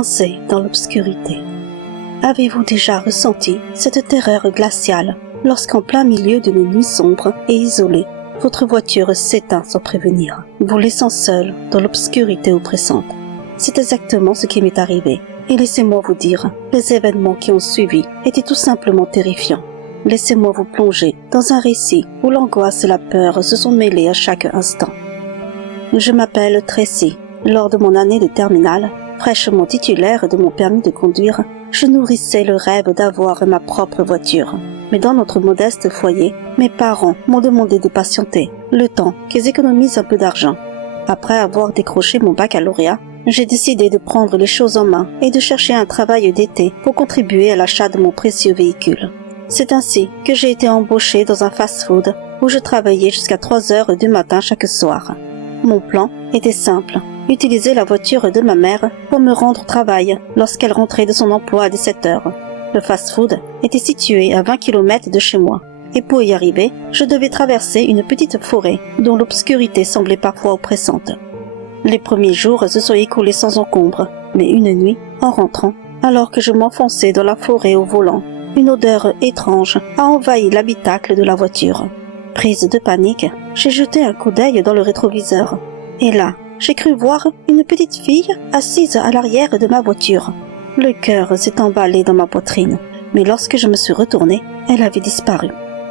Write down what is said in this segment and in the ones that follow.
coincé dans l'obscurité. Avez-vous déjà ressenti cette terreur glaciale lorsqu'en plein milieu d'une nuit sombre et isolée, votre voiture s'éteint sans prévenir, vous laissant seul dans l'obscurité oppressante? C'est exactement ce qui m'est arrivé. Et laissez-moi vous dire, les événements qui ont suivi étaient tout simplement terrifiants. Laissez-moi vous plonger dans un récit où l'angoisse et la peur se sont mêlées à chaque instant. Je m'appelle Tracy. Lors de mon année de terminale, fraîchement titulaire de mon permis de conduire, je nourrissais le rêve d'avoir ma propre voiture. Mais dans notre modeste foyer, mes parents m'ont demandé de patienter, le temps qu'ils économisent un peu d'argent. Après avoir décroché mon baccalauréat, j'ai décidé de prendre les choses en main et de chercher un travail d'été pour contribuer à l'achat de mon précieux véhicule. C'est ainsi que j'ai été embauchée dans un fast-food où je travaillais jusqu'à 3 heures du matin chaque soir. Mon plan était simple, utiliser la voiture de ma mère pour me rendre au travail lorsqu'elle rentrait de son emploi à 17 heures. Le fast-food était situé à 20 km de chez moi, et pour y arriver, je devais traverser une petite forêt dont l'obscurité semblait parfois oppressante. Les premiers jours se sont écoulés sans encombre, mais une nuit, en rentrant, alors que je m'enfonçais dans la forêt au volant, une odeur étrange a envahi l'habitacle de la voiture. Prise de panique, j'ai jeté un coup d'œil dans le rétroviseur. Et là, j'ai cru voir une petite fille assise à l'arrière de ma voiture. Le cœur s'est emballé dans ma poitrine, mais lorsque je me suis retournée, elle avait disparu.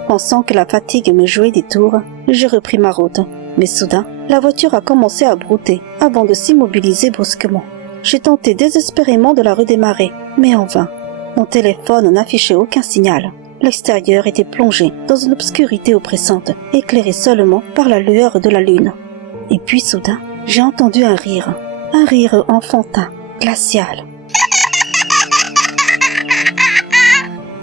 Pensant que la fatigue me jouait des tours, j'ai repris ma route. Mais soudain, la voiture a commencé à brouter avant de s'immobiliser brusquement. J'ai tenté désespérément de la redémarrer, mais en vain. Mon téléphone n'affichait aucun signal. L'extérieur était plongé dans une obscurité oppressante, éclairée seulement par la lueur de la lune. Et puis soudain, j'ai entendu un rire enfantin, glacial.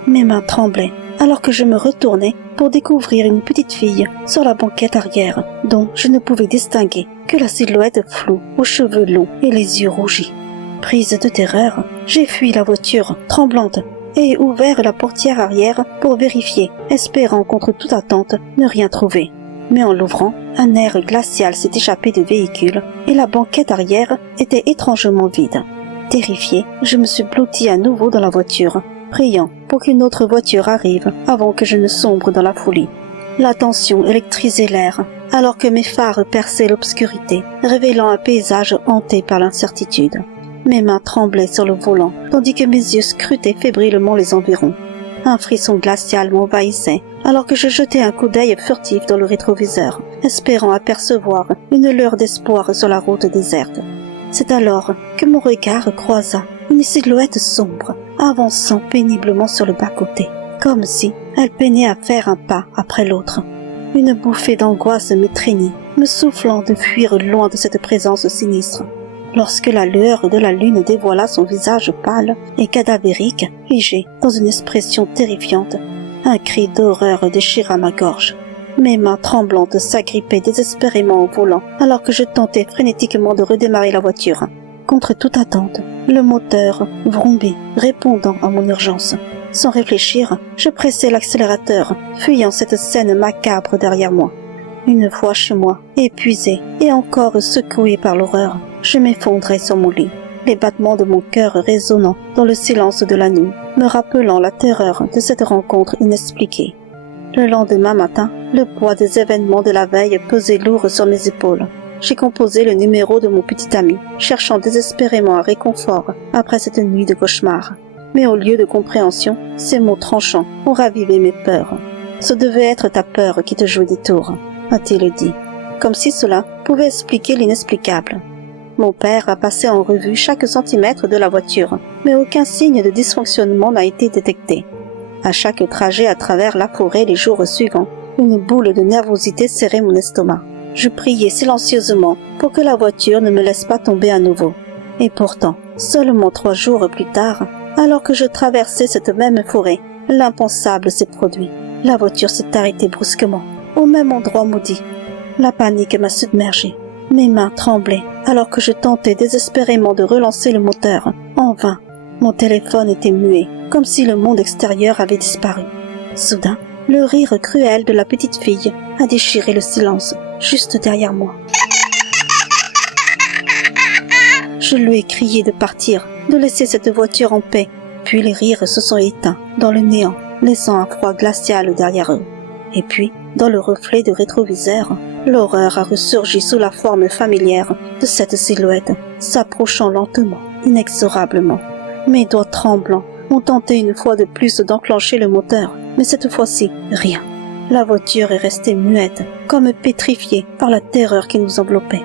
Mes mains tremblaient alors que je me retournais pour découvrir une petite fille sur la banquette arrière, dont je ne pouvais distinguer que la silhouette floue aux cheveux longs et les yeux rougis. Prise de terreur, j'ai fui la voiture, tremblante, et ouvert la portière arrière pour vérifier, espérant contre toute attente ne rien trouver. Mais en l'ouvrant, un air glacial s'est échappé du véhicule et la banquette arrière était étrangement vide. Terrifié, je me suis blotti à nouveau dans la voiture, priant pour qu'une autre voiture arrive avant que je ne sombre dans la folie. La tension électrisait l'air, alors que mes phares perçaient l'obscurité, révélant un paysage hanté par l'incertitude. Mes mains tremblaient sur le volant, tandis que mes yeux scrutaient fébrilement les environs. Un frisson glacial m'envahissait, alors que je jetais un coup d'œil furtif dans le rétroviseur, espérant apercevoir une lueur d'espoir sur la route déserte. C'est alors que mon regard croisa une silhouette sombre, avançant péniblement sur le bas-côté, comme si elle peinait à faire un pas après l'autre. Une bouffée d'angoisse m'étreignit, me soufflant de fuir loin de cette présence sinistre. Lorsque la lueur de la lune dévoila son visage pâle et cadavérique, figé dans une expression terrifiante, un cri d'horreur déchira ma gorge. Mes mains tremblantes s'agrippaient désespérément au volant alors que je tentais frénétiquement de redémarrer la voiture. Contre toute attente, le moteur vrombit, répondant à mon urgence. Sans réfléchir, je pressai l'accélérateur, fuyant cette scène macabre derrière moi. Une fois chez moi, épuisé et encore secoué par l'horreur, je m'effondrai sur mon lit, les battements de mon cœur résonnant dans le silence de la nuit, me rappelant la terreur de cette rencontre inexpliquée. Le lendemain matin, le poids des événements de la veille pesait lourd sur mes épaules. J'ai composé le numéro de mon petit ami, cherchant désespérément un réconfort après cette nuit de cauchemar. Mais au lieu de compréhension, ces mots tranchants ont ravivé mes peurs. « Ce devait être ta peur qui te jouait des tours », a-t-il dit, comme si cela pouvait expliquer l'inexplicable. Mon père a passé en revue chaque centimètre de la voiture, mais aucun signe de dysfonctionnement n'a été détecté. À chaque trajet à travers la forêt les jours suivants, une boule de nervosité serrait mon estomac. Je priais silencieusement pour que la voiture ne me laisse pas tomber à nouveau. Et pourtant, seulement 3 jours plus tard, alors que je traversais cette même forêt, l'impensable s'est produit. La voiture s'est arrêtée brusquement, au même endroit maudit. La panique m'a submergée. Mes mains tremblaient alors que je tentais désespérément de relancer le moteur. En vain, mon téléphone était muet, comme si le monde extérieur avait disparu. Soudain, le rire cruel de la petite fille a déchiré le silence, juste derrière moi. Je lui ai crié de partir, de laisser cette voiture en paix. Puis les rires se sont éteints dans le néant, laissant un froid glacial derrière eux. Et puis, dans le reflet du rétroviseur, l'horreur a ressurgi sous la forme familière de cette silhouette, s'approchant lentement, inexorablement. Mes doigts tremblants ont tenté une fois de plus d'enclencher le moteur, mais cette fois-ci, rien. La voiture est restée muette, comme pétrifiée par la terreur qui nous enveloppait.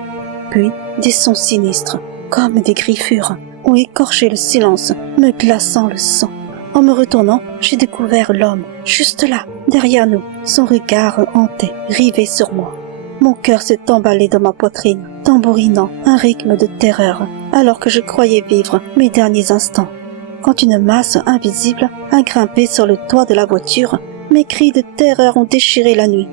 Puis, des sons sinistres, comme des griffures, ont écorché le silence, me glaçant le sang. En me retournant, j'ai découvert l'homme, juste là, derrière nous, son regard hanté, rivé sur moi. Mon cœur s'est emballé dans ma poitrine, tambourinant un rythme de terreur, alors que je croyais vivre mes derniers instants. Quand une masse invisible a grimpé sur le toit de la voiture, mes cris de terreur ont déchiré la nuit.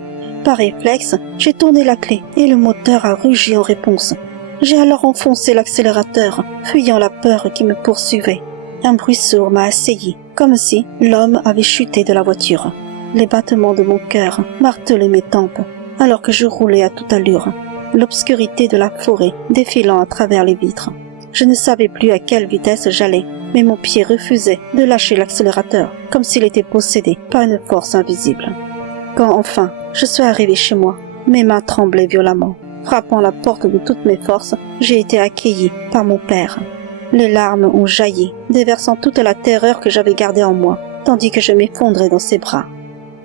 Par réflexe, j'ai tourné la clé et le moteur a rugi en réponse. J'ai alors enfoncé l'accélérateur, fuyant la peur qui me poursuivait. Un bruit sourd m'a assailli, comme si l'homme avait chuté de la voiture. Les battements de mon cœur martelaient mes tempes, alors que je roulais à toute allure, l'obscurité de la forêt défilant à travers les vitres. Je ne savais plus à quelle vitesse j'allais, mais mon pied refusait de lâcher l'accélérateur, comme s'il était possédé par une force invisible. Quand enfin je suis arrivé chez moi, mes mains tremblaient violemment. Frappant la porte de toutes mes forces, j'ai été accueilli par mon père. Les larmes ont jailli, déversant toute la terreur que j'avais gardée en moi, tandis que je m'effondrais dans ses bras.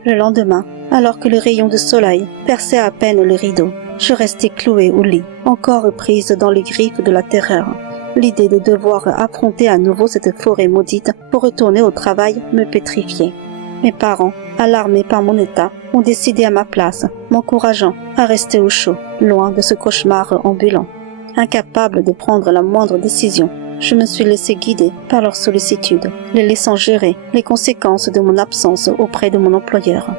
Le lendemain, alors que le rayon de soleil perçait à peine le rideau, je restais clouée au lit, encore prise dans les griffes de la terreur. L'idée de devoir affronter à nouveau cette forêt maudite pour retourner au travail me pétrifiait. Mes parents, alarmés par mon état, ont décidé à ma place, m'encourageant à rester au chaud, loin de ce cauchemar ambulant. Incapable de prendre la moindre décision, je me suis laissé guider par leur sollicitude, les laissant gérer les conséquences de mon absence auprès de mon employeur.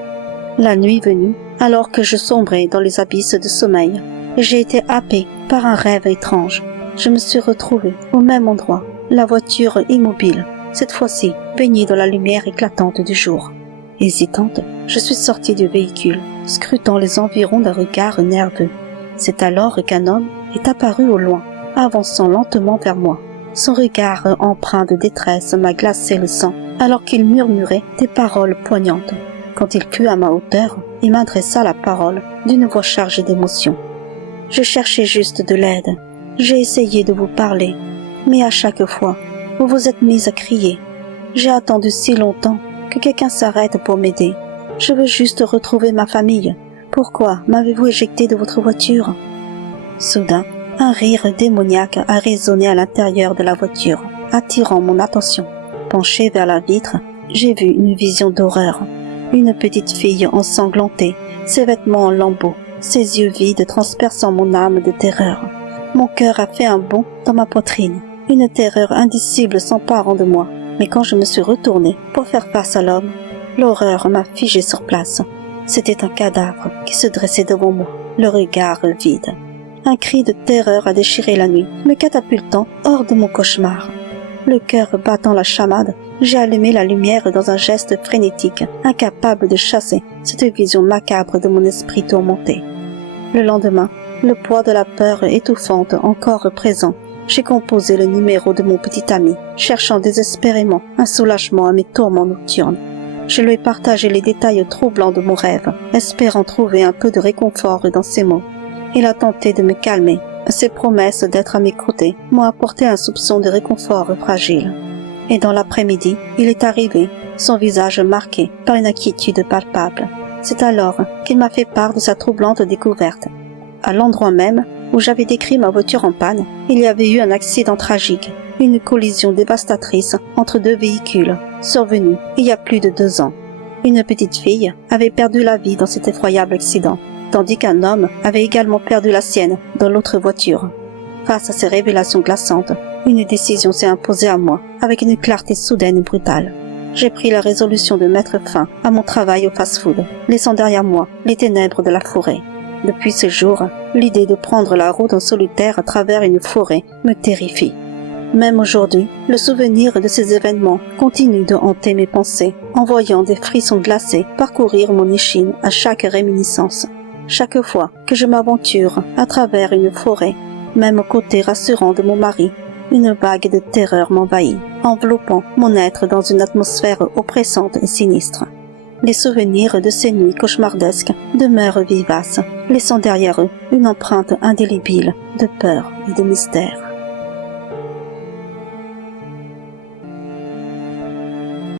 La nuit venue, alors que je sombrais dans les abysses de sommeil, j'ai été happé par un rêve étrange. Je me suis retrouvée au même endroit, la voiture immobile, cette fois-ci baignée dans la lumière éclatante du jour. Hésitante, je suis sortie du véhicule, scrutant les environs d'un regard nerveux. C'est alors qu'un homme est apparu au loin, avançant lentement vers moi. Son regard empreint de détresse m'a glacé le sang, alors qu'il murmurait des paroles poignantes. Quand il fut à ma hauteur, il m'adressa la parole d'une voix chargée d'émotion. Je cherchais juste de l'aide. J'ai essayé de vous parler, mais à chaque fois, vous vous êtes mis à crier. J'ai attendu si longtemps que quelqu'un s'arrête pour m'aider. Je veux juste retrouver ma famille. Pourquoi m'avez-vous éjecté de votre voiture ? Soudain, un rire démoniaque a résonné à l'intérieur de la voiture, attirant mon attention. Penché vers la vitre, j'ai vu une vision d'horreur. Une petite fille ensanglantée, ses vêtements en lambeaux, ses yeux vides transperçant mon âme de terreur. Mon cœur a fait un bond dans ma poitrine. Une terreur indicible s'emparant de moi. Mais quand je me suis retournée pour faire face à l'homme, l'horreur m'a figé sur place. C'était un cadavre qui se dressait devant moi, le regard vide. Un cri de terreur a déchiré la nuit, me catapultant hors de mon cauchemar. Le cœur battant la chamade, j'ai allumé la lumière dans un geste frénétique, incapable de chasser cette vision macabre de mon esprit tourmenté. Le lendemain, le poids de la peur étouffante encore présent, j'ai composé le numéro de mon petit ami, cherchant désespérément un soulagement à mes tourments nocturnes. Je lui ai partagé les détails troublants de mon rêve, espérant trouver un peu de réconfort dans ses mots. Il a tenté de me calmer. Ses promesses d'être à mes côtés m'ont apporté un soupçon de réconfort fragile. Et dans l'après-midi, il est arrivé, son visage marqué par une inquiétude palpable. C'est alors qu'il m'a fait part de sa troublante découverte. À l'endroit même où j'avais décrit ma voiture en panne, il y avait eu un accident tragique, une collision dévastatrice entre deux véhicules, survenue il y a plus de 2 ans. Une petite fille avait perdu la vie dans cet effroyable accident, tandis qu'un homme avait également perdu la sienne dans l'autre voiture. Face à ces révélations glaçantes, une décision s'est imposée à moi avec une clarté soudaine et brutale. J'ai pris la résolution de mettre fin à mon travail au fast-food, laissant derrière moi les ténèbres de la forêt. Depuis ce jour, l'idée de prendre la route en solitaire à travers une forêt me terrifie. Même aujourd'hui, le souvenir de ces événements continue de hanter mes pensées, envoyant des frissons glacés parcourir mon échine à chaque réminiscence. Chaque fois que je m'aventure à travers une forêt, même au côté rassurant de mon mari, une vague de terreur m'envahit, enveloppant mon être dans une atmosphère oppressante et sinistre. Les souvenirs de ces nuits cauchemardesques demeurent vivaces, laissant derrière eux une empreinte indélébile de peur et de mystère.